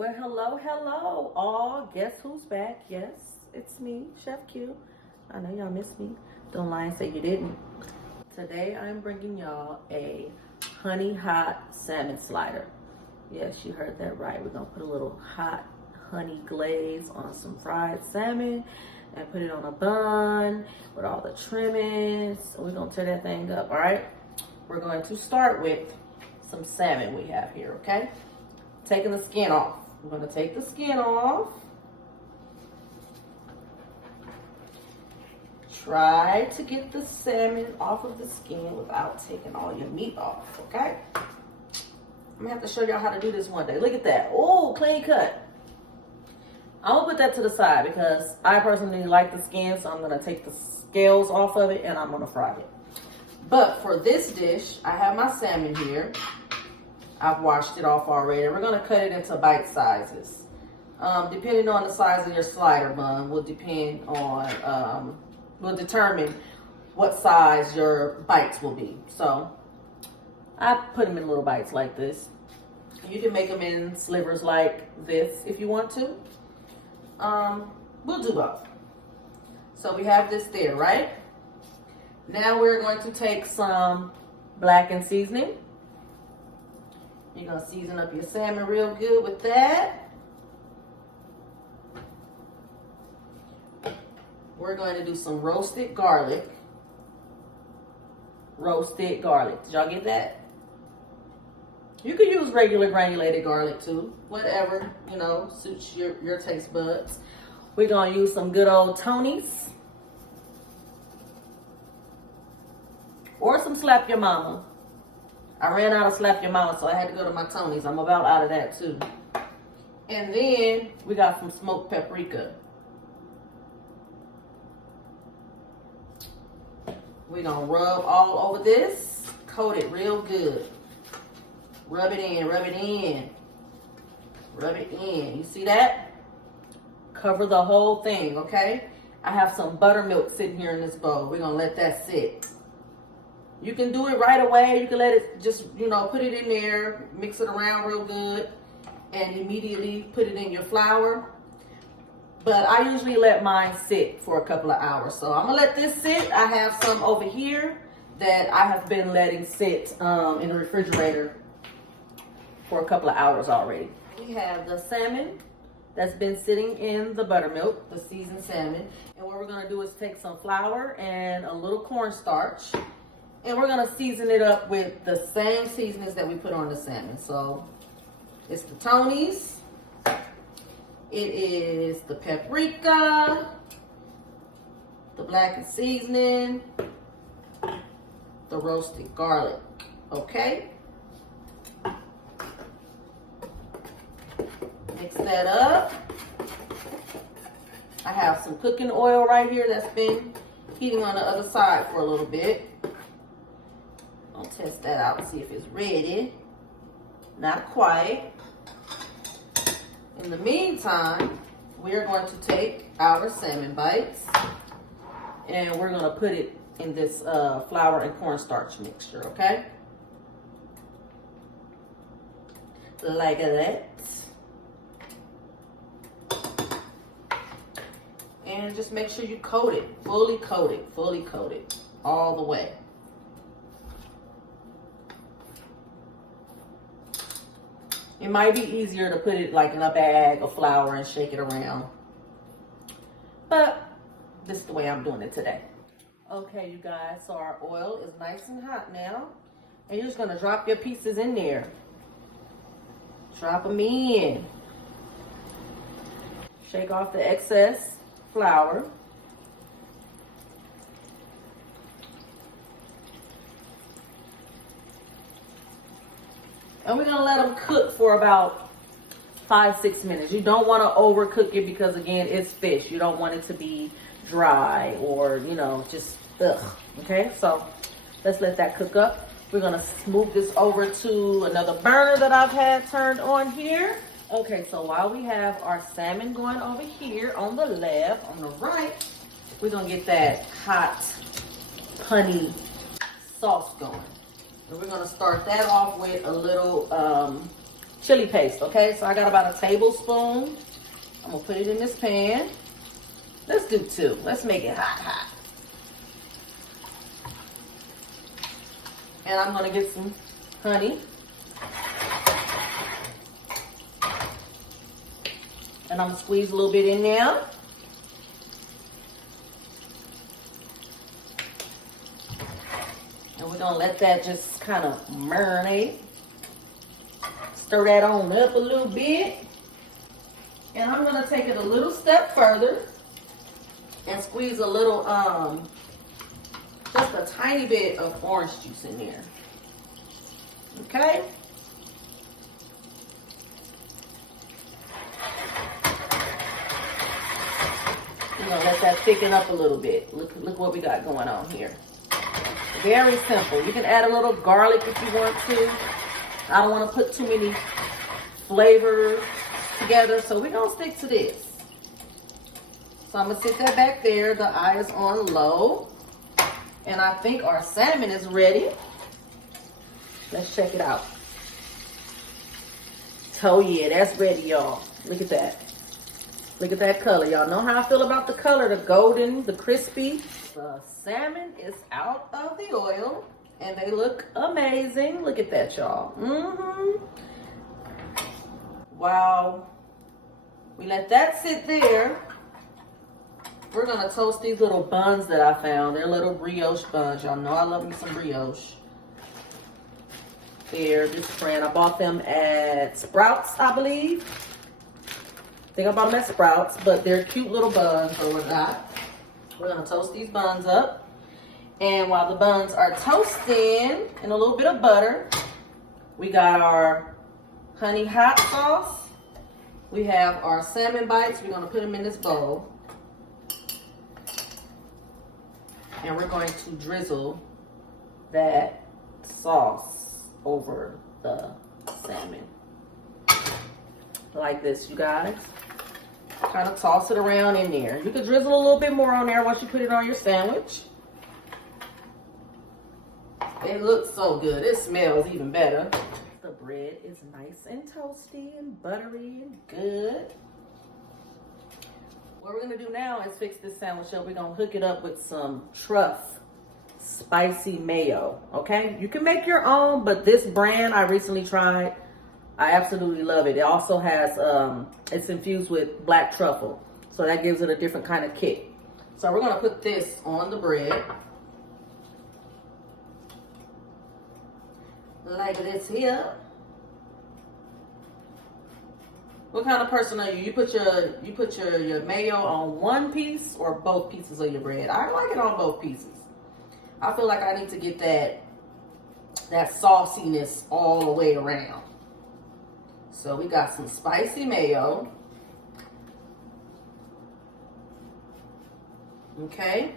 Well, hello, hello, all. Guess who's back? Yes, it's me, Chef Q. I know y'all missed me. Don't lie and say you didn't. Today, I'm bringing y'all a honey hot salmon slider. Yes, you heard that right. We're gonna put a little hot honey glaze on some fried salmon and put it on a bun with all the trimmings. We're gonna tear that thing up, all right? We're going to start with some salmon we have here, okay? Taking the skin off. We're gonna take the skin off. Try to get the salmon off of the skin without taking all your meat off, okay? I'm gonna have to show y'all how to do this one day. Look at that. Oh, clean cut. I'm gonna put that to the side because I personally like the skin, so I'm gonna take the scales off of it and I'm gonna fry it. But for this dish, I have my salmon here. I've washed it off already. We're gonna cut it into bite sizes. Depending on the size of your slider bun will depend on, will determine what size your bites will be. So I put them in little bites like this. You can make them in slivers like this if you want to. We'll do both. So we have this there, right? Now we're going to take some blackened seasoning. You're gonna season up your salmon real good with that. We're going to do some roasted garlic. Roasted garlic. Did y'all get that? You could use regular granulated garlic too. Whatever, you know, suits your taste buds. We're gonna use some good old Tony's. Or some Slap Your Mama. I ran out of Slap Your Mama, so I had to go to my Tony's. I'm about out of that too. And then we got some smoked paprika. We're gonna rub all over this. Coat it real good. Rub it in, rub it in. Rub it in. You see that? Cover the whole thing, okay? I have some buttermilk sitting here in this bowl. We're gonna let that sit. You can do it right away. You can let it just, you know, put it in there, mix it around real good, and immediately put it in your flour. But I usually let mine sit for a couple of hours. So I'm gonna let this sit. I have some over here that I have been letting sit in the refrigerator for a couple of hours already. We have the salmon that's been sitting in the buttermilk, the seasoned salmon. And what we're gonna do is take some flour and a little cornstarch. And we're gonna season it up with the same seasonings that we put on the salmon. So it's the Tony's, it is the paprika, the blackened seasoning, the roasted garlic, okay? Mix that up. I have some cooking oil right here that's been heating on the other side for a little bit. I'll test that out and see if it's ready. Not quite. In the meantime, we're going to take our salmon bites and we're going to put it in this flour and cornstarch mixture, okay? Like that. And just make sure you coat it, fully coat it all the way. It might be easier to put it like in a bag of flour and shake it around. But this is the way I'm doing it today. Okay, you guys, so our oil is nice and hot now. And you're just gonna drop your pieces in there. Drop them in. Shake off the excess flour. And we're gonna let them cook for about 5-6 minutes. You don't wanna overcook it because again, it's fish. You don't want it to be dry or, you know, just ugh, okay? So let's let that cook up. We're gonna move this over to another burner that I've had turned on here. Okay, so while we have our salmon going over here on the left, on the right, we're gonna get that hot honey sauce going. And we're gonna start that off with a little chili paste, okay? So I got about a tablespoon. I'm gonna put it in this pan. Let's do 2. Let's make it hot, hot. And I'm gonna get some honey. And I'm gonna squeeze a little bit in there. And we're gonna let that just kind of marinate. Stir that on up a little bit. And I'm gonna take it a little step further and squeeze a little, just a tiny bit of orange juice in there. Okay? We're gonna let that thicken up a little bit. Look what we got going on here. Very simple. You can add a little garlic if you want to. I don't want to put too many flavors together, so we're gonna stick to this. So I'm gonna sit that back there. The eye is on low. And I think our salmon is ready. Let's check it out. Oh yeah, that's ready, y'all. Look at that. Look at that color. Y'all know how I feel about the color, the golden, the crispy. The salmon is out of the oil and they look amazing. Look at that, y'all. Wow. We let that sit there. We're gonna toast these little buns that I found. They're little brioche buns. Y'all know I love me some brioche. They're this brand. I bought them at Sprouts, I believe. I think I bought them at Sprouts, but they're cute little buns or whatnot. We're gonna toast these buns up. And while the buns are toasting in a little bit of butter, we got our honey hot sauce. We have our salmon bites. We're gonna put them in this bowl. And we're going to drizzle that sauce over the salmon. Like this, you guys. Kind of toss it around in there. You can drizzle a little bit more on there once you put it on your sandwich. It looks so good. It smells even better. The bread is nice and toasty and buttery and good. What we're gonna do now is fix this sandwich up. We're gonna hook it up with some truff spicy mayo, okay? You can make your own, but this brand I recently tried, I absolutely love it. It also has, it's infused with black truffle, so that gives it a different kind of kick. So we're gonna put this on the bread. Like this here. What kind of person are you? You put your mayo on one piece or both pieces of your bread? I like it on both pieces. I feel like I need to get that sauciness all the way around. So we got some spicy mayo. Okay.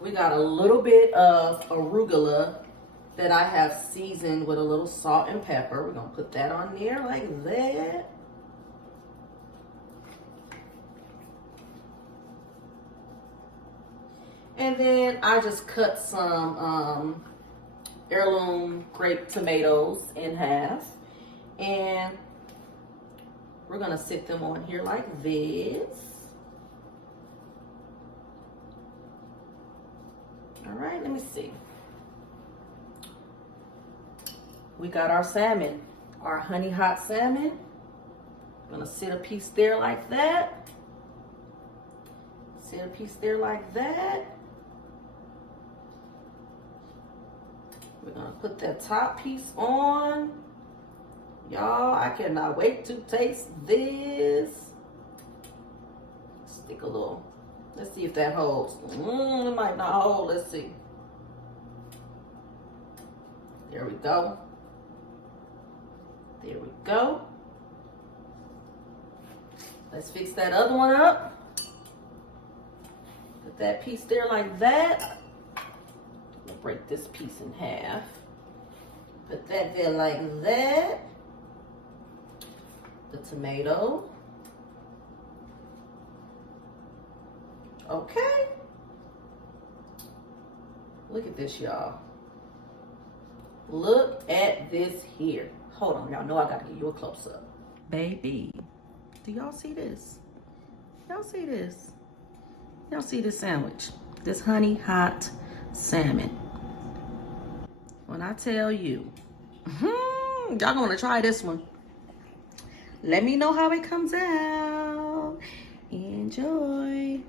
We got a little bit of arugula that I have seasoned with a little salt and pepper. We're gonna put that on there like that. And then I just cut some heirloom grape tomatoes in half. And we're gonna sit them on here like this. All right, let me see. We got our salmon, our honey hot salmon. I'm gonna sit a piece there like that. Sit a piece there like that. We're gonna put that top piece on. Y'all, I cannot wait to taste this. Stick a little. Let's see if that holds. It might not hold. Let's see. There we go. There we go. Let's fix that other one up. Put that piece there like that. We'll break this piece in half. Put that there like that. The tomato. Okay. Look at this, y'all. Look at this here. Hold on, y'all know I gotta give you a close up. Baby, do y'all see this? Y'all see this? Y'all see this sandwich? This honey hot salmon. When I tell you, y'all gonna try this one. Let me know how it comes out. Enjoy.